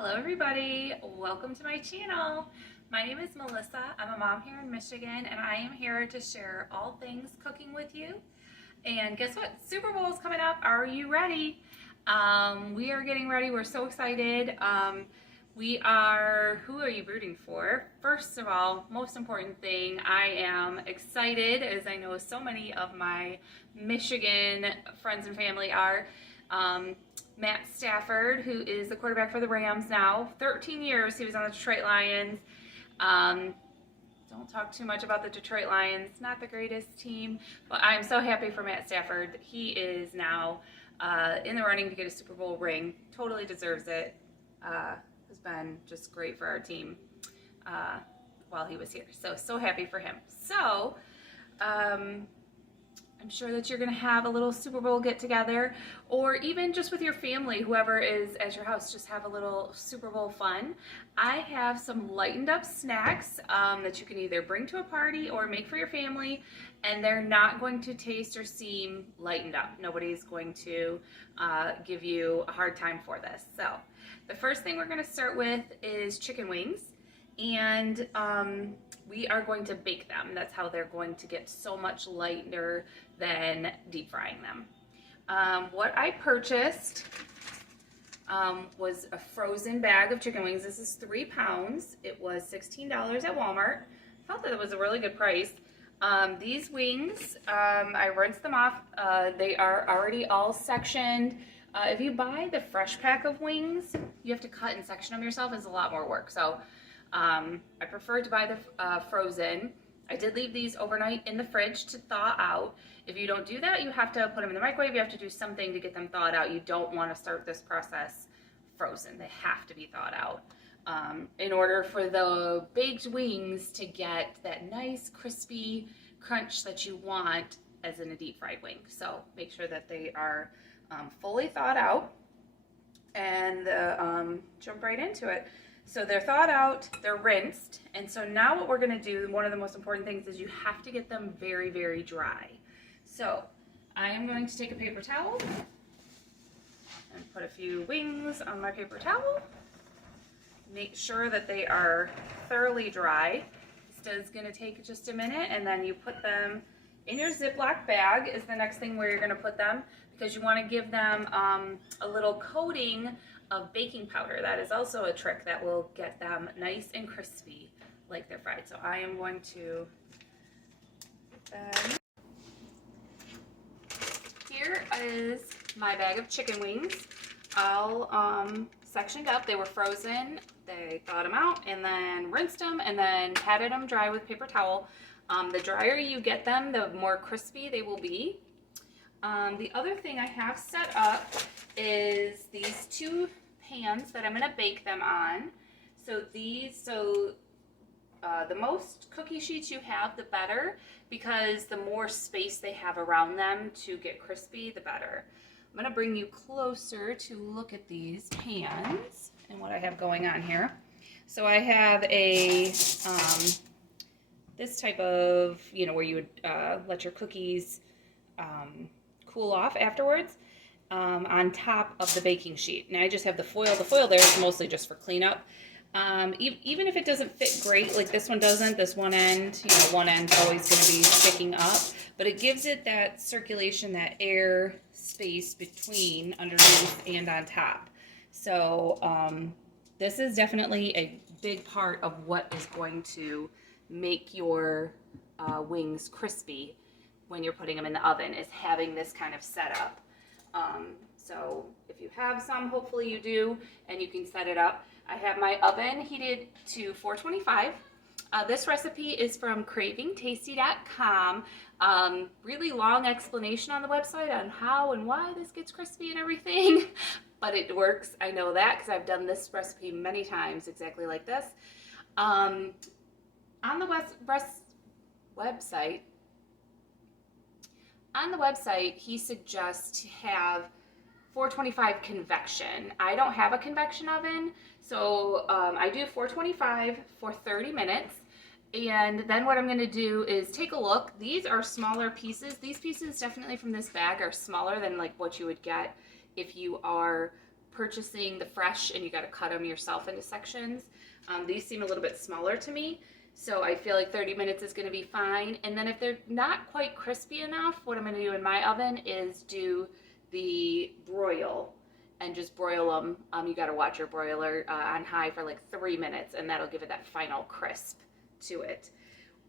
Hello everybody, welcome to my channel. My name is Melissa. I'm a mom here in Michigan and I am here to share all things cooking with you. And guess what? Super Bowl is coming up. Are you ready? We are getting ready. We're so excited. Who are you rooting for? First of all, most important thing, I am excited, as I know so many of my Michigan friends and family are. Matt Stafford, who is the quarterback for the Rams now, 13 years he was on the Detroit Lions. Don't talk too much about the Detroit Lions, not the greatest team, but I'm so happy for Matt Stafford. He is now in the running to get a Super Bowl ring. Totally deserves it. Has been just great for our team while he was here. So happy for him. So, I'm sure that you're going to have a little Super Bowl get together, or even just with your family, whoever is at your house, just have a little Super Bowl fun. I have some lightened up snacks that you can either bring to a party or make for your family, and they're not going to taste or seem lightened up. Nobody's going to give you a hard time for this. So the first thing we're going to start with is chicken wings. And we are going to bake them. That's how they're going to get so much lighter than deep frying them. What I purchased was a frozen bag of chicken wings. This is 3 pounds. It was $16 at Walmart. I felt that it was a really good price. These wings, I rinsed them off. They are already all sectioned. If you buy the fresh pack of wings, you have to cut and section them yourself. It's a lot more work. So I prefer to buy the frozen. I did leave these overnight in the fridge to thaw out. If you don't do that, you have to put them in the microwave. You have to do something to get them thawed out. You don't want to start this process frozen. They have to be thawed out in order for the baked wings to get that nice crispy crunch that you want as in a deep fried wing. So make sure that they are fully thawed out, and jump right into it. So they're thawed out, they're rinsed, and so now what we're going to do, one of the most important things, is you have to get them very, very dry. So I am going to take a paper towel and put a few wings on my paper towel. Make sure that they are thoroughly dry. This is going to take just a minute, and then you put them in your Ziploc bag is the next thing where you're going to put them, because you want to give them a little coating of baking powder. That is also a trick that will get them nice and crispy like they're fried. So I am going to put them. Here is my bag of chicken wings, all sectioned up. They were frozen. They thawed them out and then rinsed them and then patted them dry with paper towel. The drier you get them, the more crispy they will be. The other thing I have set up is these 2 pans that I'm going to bake them on. So the most cookie sheets you have, the better, because the more space they have around them to get crispy, the better. I'm going to bring you closer to look at these pans and what I have going on here. So I have a this type of, where you would let your cookies cool off afterwards, on top of the baking sheet. Now I just have the foil. The foil there is mostly just for cleanup. Even if it doesn't fit great, like this one doesn't, this one end, one end's always going to be sticking up, but it gives it that circulation, that air space between underneath and on top. So this is definitely a big part of what is going to make your wings crispy when you're putting them in the oven, is having this kind of setup. So if you have some, hopefully you do, and you can set it up. I have my oven heated to 425. This recipe is from cravingtasty.com. Really long explanation on the website on how and why this gets crispy and everything, but it works. I know that because I've done this recipe many times exactly like this. On the website, he suggests to have 425 convection. I don't have a convection oven, so I do 425 for 30 minutes. And then what I'm going to do is take a look. These are smaller pieces. These pieces definitely from this bag are smaller than like what you would get if you are purchasing the fresh and you got to cut them yourself into sections. These seem a little bit smaller to me, so I feel like 30 minutes is going to be fine. And then if they're not quite crispy enough, what I'm going to do in my oven is do the broil and just broil them. You got to watch your broiler on high for like 3 minutes, and that'll give it that final crisp to it.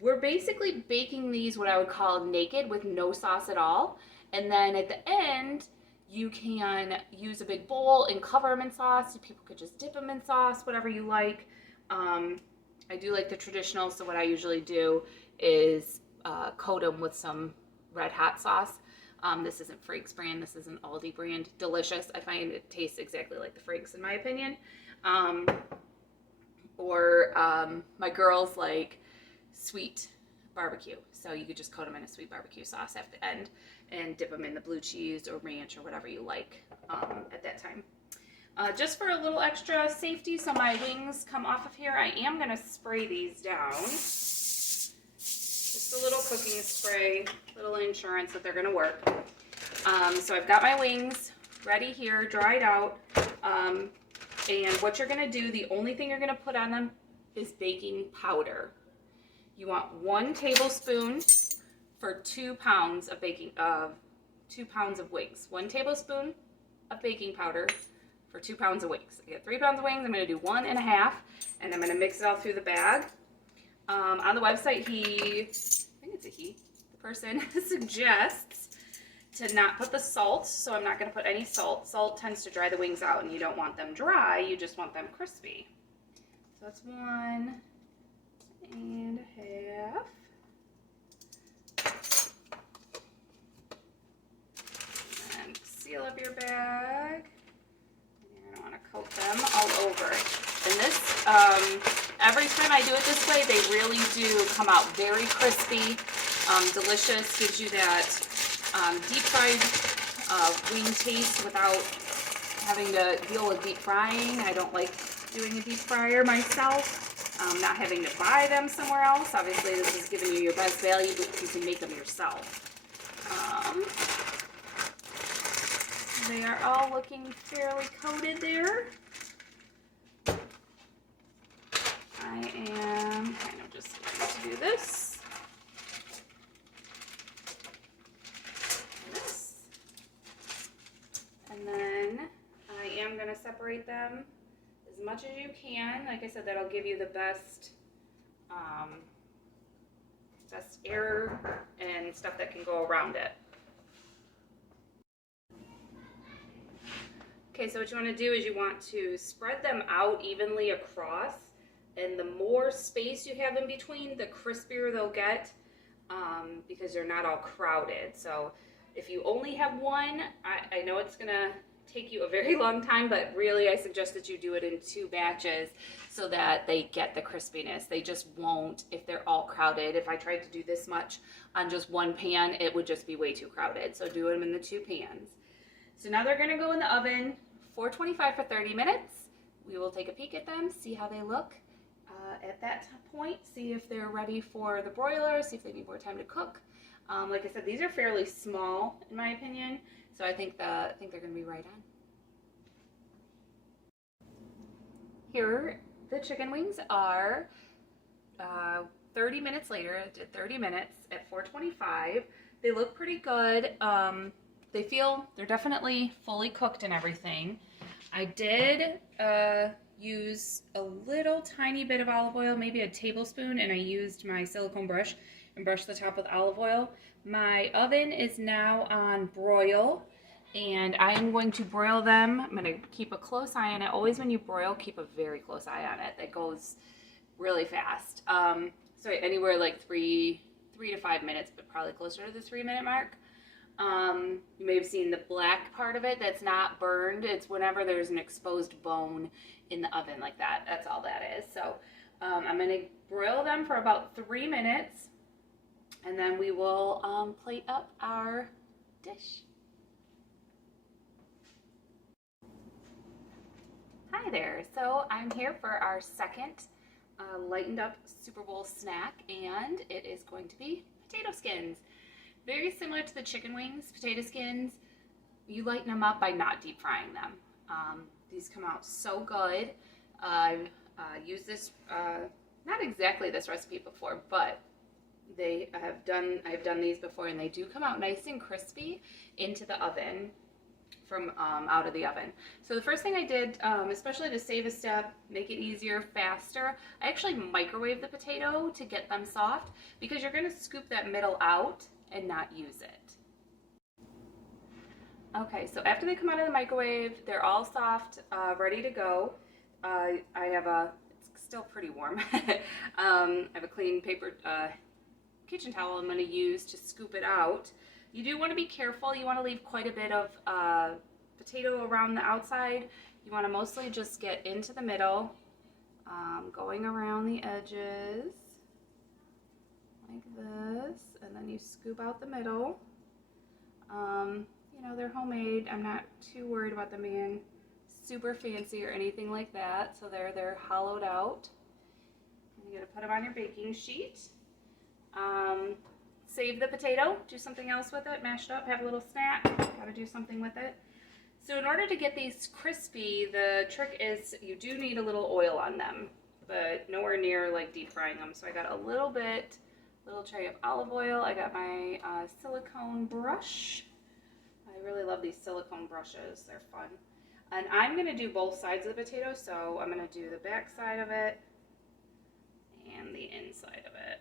We're basically baking these what I would call naked with no sauce at all. And then at the end, you can use a big bowl and cover them in sauce. People could just dip them in sauce, whatever you like. I do like the traditional, so what I usually do is coat them with some red hot sauce. This isn't Frank's brand, this is an Aldi brand. Delicious. I find it tastes exactly like the Frank's in my opinion. My girls like sweet barbecue, so you could just coat them in a sweet barbecue sauce at the end and dip them in the blue cheese or ranch or whatever you like at that time. Just for a little extra safety, so my wings come off of here, I am going to spray these down. Just a little cooking spray, little insurance that they're going to work. So I've got my wings ready here, dried out. And what you're going to do, the only thing you're going to put on them is baking powder. You want 1 tablespoon for 2 pounds of 2 pounds of wings. 1 tablespoon of baking powder for 2 pounds of wings. I get 3 pounds of wings. I'm going to do 1 1/2, and I'm going to mix it all through the bag. On the website, I think it's a he, the person suggests to not put the salt, so I'm not going to put any salt. Salt tends to dry the wings out, and you don't want them dry. You just want them crispy. So that's 1 1/2. And seal up your bag. You're going to want to coat them all over. And this, every time I do it this way, they really do come out very crispy, delicious, gives you that deep fried wing taste without having to deal with deep frying. I don't like doing a deep fryer myself. Not having to buy them somewhere else. Obviously, this is giving you your best value, but you can make them yourself. They are all looking fairly coated there. I am kind of just going to do this. And then I am going to separate them as much as you can. Like I said, that'll give you the best air and stuff that can go around it. Okay, so what you want to do is you want to spread them out evenly across, and the more space you have in between, the crispier they'll get, because they're not all crowded. So if you only have one, I know it's going to take you a very long time, but really I suggest that you do it in 2 batches so that they get the crispiness. They just won't if they're all crowded. If I tried to do this much on just one pan, it would just be way too crowded. So do them in the 2 pans. So now they're going to go in the oven, 425 for 30 minutes. We will take a peek at them, see how they look. At that point, see if they're ready for the broiler, see if they need more time to cook. Like I said, these are fairly small in my opinion, so I think they're going to be right on. Here, the chicken wings are 30 minutes later. I did 30 minutes at 425. They look pretty good. They're definitely fully cooked and everything. I did use a little tiny bit of olive oil, maybe a tablespoon, and I used my silicone brush and brushed the top with olive oil. My oven is now on broil, and I am going to broil them. I'm going to keep a close eye on it. Always when you broil, keep a very close eye on it. That goes really fast. So anywhere like 3 to 5 minutes, but probably closer to the 3-minute mark. You may have seen the black part of it that's not burned. It's whenever there's an exposed bone in the oven like that. That's all that is. So I'm going to broil them for about 3 minutes, and then we will plate up our dish. Hi there. So I'm here for our second lightened up Super Bowl snack, and it is going to be potato skins. Very similar to the chicken wings, potato skins, you lighten them up by not deep frying them. These come out so good. I've used this, not exactly this recipe before, but I've done these before, and they do come out nice and crispy into the oven from out of the oven. So the first thing I did, especially to save a step, make it easier, faster, I actually microwave the potato to get them soft, because you're going to scoop that middle out and not use it. Okay, so after they come out of the microwave, they're all soft, ready to go. I have it's still pretty warm. I have a clean paper kitchen towel I'm going to use to scoop it out. You do want to be careful. You want to leave quite a bit of potato around the outside. You want to mostly just get into the middle, going around the edges like this, and then you scoop out the middle. You know, they're homemade. I'm not too worried about them being super fancy or anything like that. So they're hollowed out. And you're going to put them on your baking sheet. Save the potato, do something else with it, mash it up, have a little snack, gotta do something with it. So in order to get these crispy, the trick is you do need a little oil on them, but nowhere near like deep frying them. So I got a little tray of olive oil. I got my silicone brush. I really love these silicone brushes, they're fun. And I'm gonna do both sides of the potato, so I'm gonna do the back side of it and the inside of it.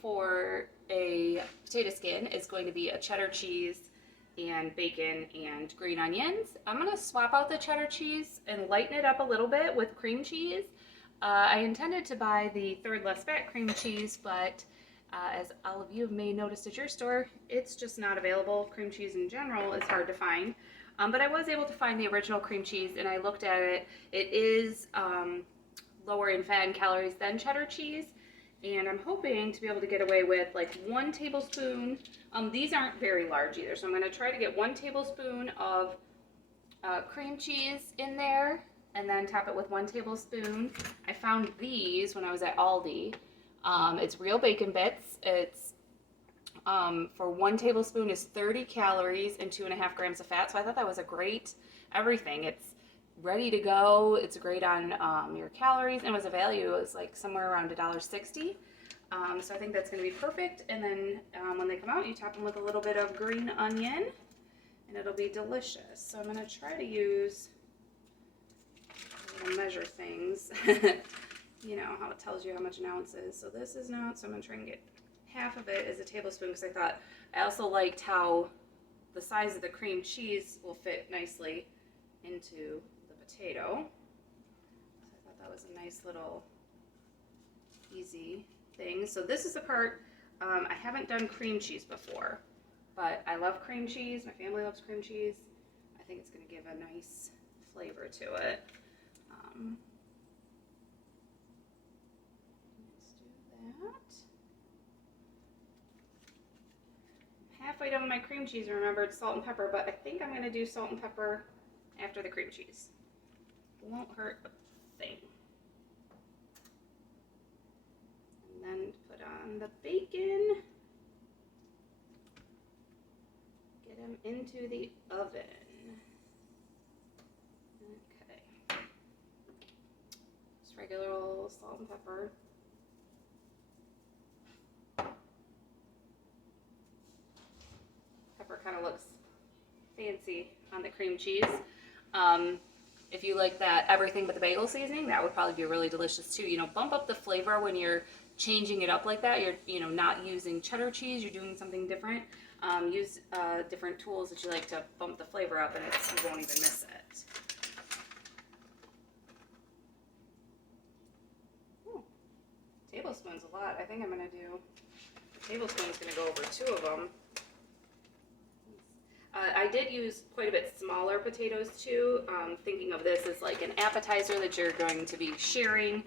For a potato skin is going to be a cheddar cheese and bacon and green onions. I'm going to swap out the cheddar cheese and lighten it up a little bit with cream cheese. I intended to buy the third less fat cream cheese, but as all of you may have noticed at your store, it's just not available. Cream cheese in general is hard to find. But I was able to find the original cream cheese, and I looked at it. It is lower in fat and calories than cheddar cheese. And I'm hoping to be able to get away with like 1 tablespoon. These aren't very large either, so I'm going to try to get 1 tablespoon of cream cheese in there, and then top it with 1 tablespoon. I found these when I was at Aldi. It's real bacon bits. It's for 1 tablespoon is 30 calories and 2.5 grams of fat. So I thought that was a great everything. It's ready to go. It's great on your calories, and it was a value. It was like somewhere around $1.60. So I think that's going to be perfect. And then when they come out, you top them with a little bit of green onion, and it'll be delicious. So I'm going to try to use, measure things. You know how it tells you how much an ounce is. So this is an ounce. So I'm going to try and get half of it as a tablespoon, because I also liked how the size of the cream cheese will fit nicely into potato. So I thought that was a nice little easy thing. So this is the part, I haven't done cream cheese before, but I love cream cheese. My family loves cream cheese. I think it's going to give a nice flavor to it. Let's do that. Halfway done with my cream cheese, and remembered salt and pepper, but I think I'm going to do salt and pepper after the cream cheese. Won't hurt a thing. And then put on the bacon. Get them into the oven. Okay. Just regular old salt and pepper. Pepper kind of looks fancy on the cream cheese. If you like that everything but the bagel seasoning, that would probably be really delicious too. You know, bump up the flavor when you're changing it up like that. You're not using cheddar cheese, you're doing something different. Use different tools that you like to bump the flavor up, and you won't even miss it. Ooh, tablespoon's a lot. I think I'm going to do, a tablespoon's going to go over 2 of them. I did use quite a bit smaller potatoes too, thinking of this as like an appetizer that you're going to be sharing.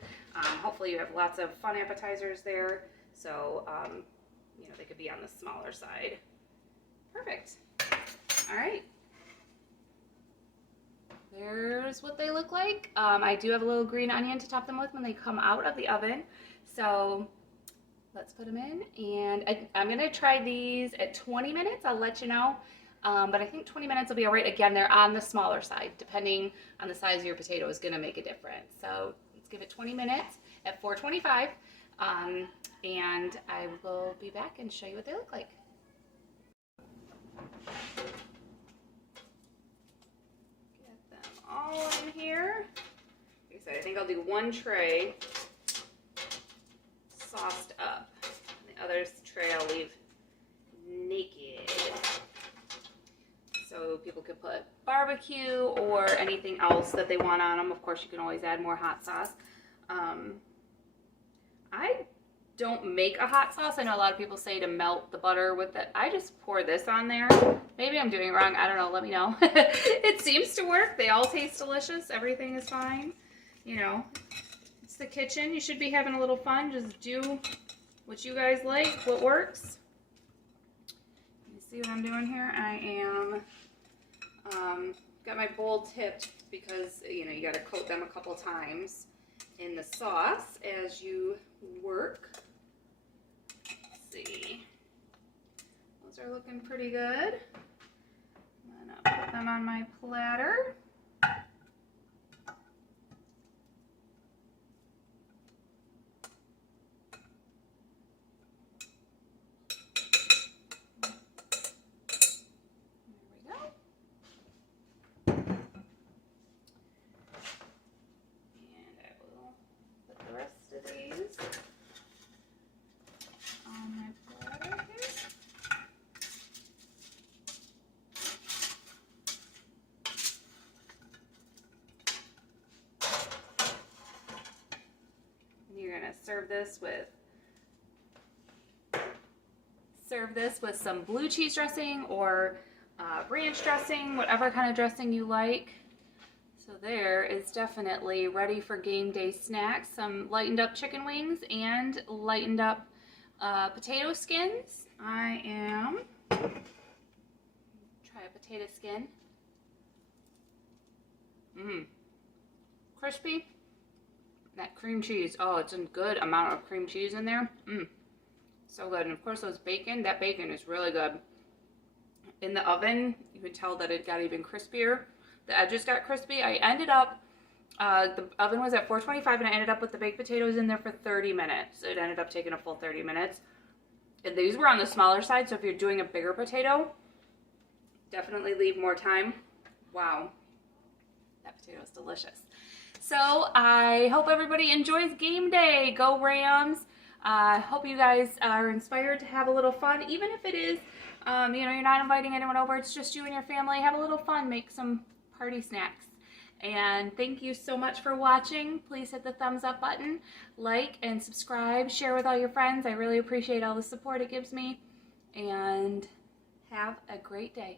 Hopefully you have lots of fun appetizers there. So you know, they could be on the smaller side. Perfect. All right. There's what they look like. I do have a little green onion to top them with when they come out of the oven. So let's put them in. And I'm going to try these at 20 minutes. I'll let you know. But I think 20 minutes will be all right. Again, they're on the smaller side. Depending on the size of your potato is going to make a difference. So let's give it 20 minutes at 425. And I will be back and show you what they look like. Get them all in here. Like I said, I think I'll do one tray sauced up. The other tray I'll leave naked. So people could put barbecue or anything else that they want on them. Of course, you can always add more hot sauce. I don't make a hot sauce. I know a lot of people say to melt the butter with it. I just pour this on there. Maybe I'm doing it wrong. I don't know. Let me know. It seems to work. They all taste delicious. Everything is fine. You know, it's the kitchen. You should be having a little fun. Just do what you guys like, what works. You see what I'm doing here? I am got my bowl tipped because, you know, you got to coat them a couple times in the sauce as you work. Let's see. Those are looking pretty good. I'm gonna put them on my platter. Serve this with some blue cheese dressing or ranch dressing, whatever kind of dressing you like. So there is definitely ready for game day snacks. Some lightened up chicken wings and lightened up potato skins. I am try a potato skin. Crispy. That cream cheese, oh, it's a good amount of cream cheese in there. So good. And of course those bacon, that bacon is really good. In the oven, you could tell that it got even crispier. The edges got crispy. I ended up, the oven was at 425 and I ended up with the baked potatoes in there for 30 minutes. It ended up taking a full 30 minutes. And these were on the smaller side, so if you're doing a bigger potato, definitely leave more time. Wow, that potato is delicious. So I hope everybody enjoys game day. Go Rams. Hope you guys are inspired to have a little fun, even if it is, you know, you're not inviting anyone over. It's just you and your family. Have a little fun. Make some party snacks. And thank you so much for watching. Please hit the thumbs up button, like and subscribe, share with all your friends. I really appreciate all the support it gives me. And have a great day.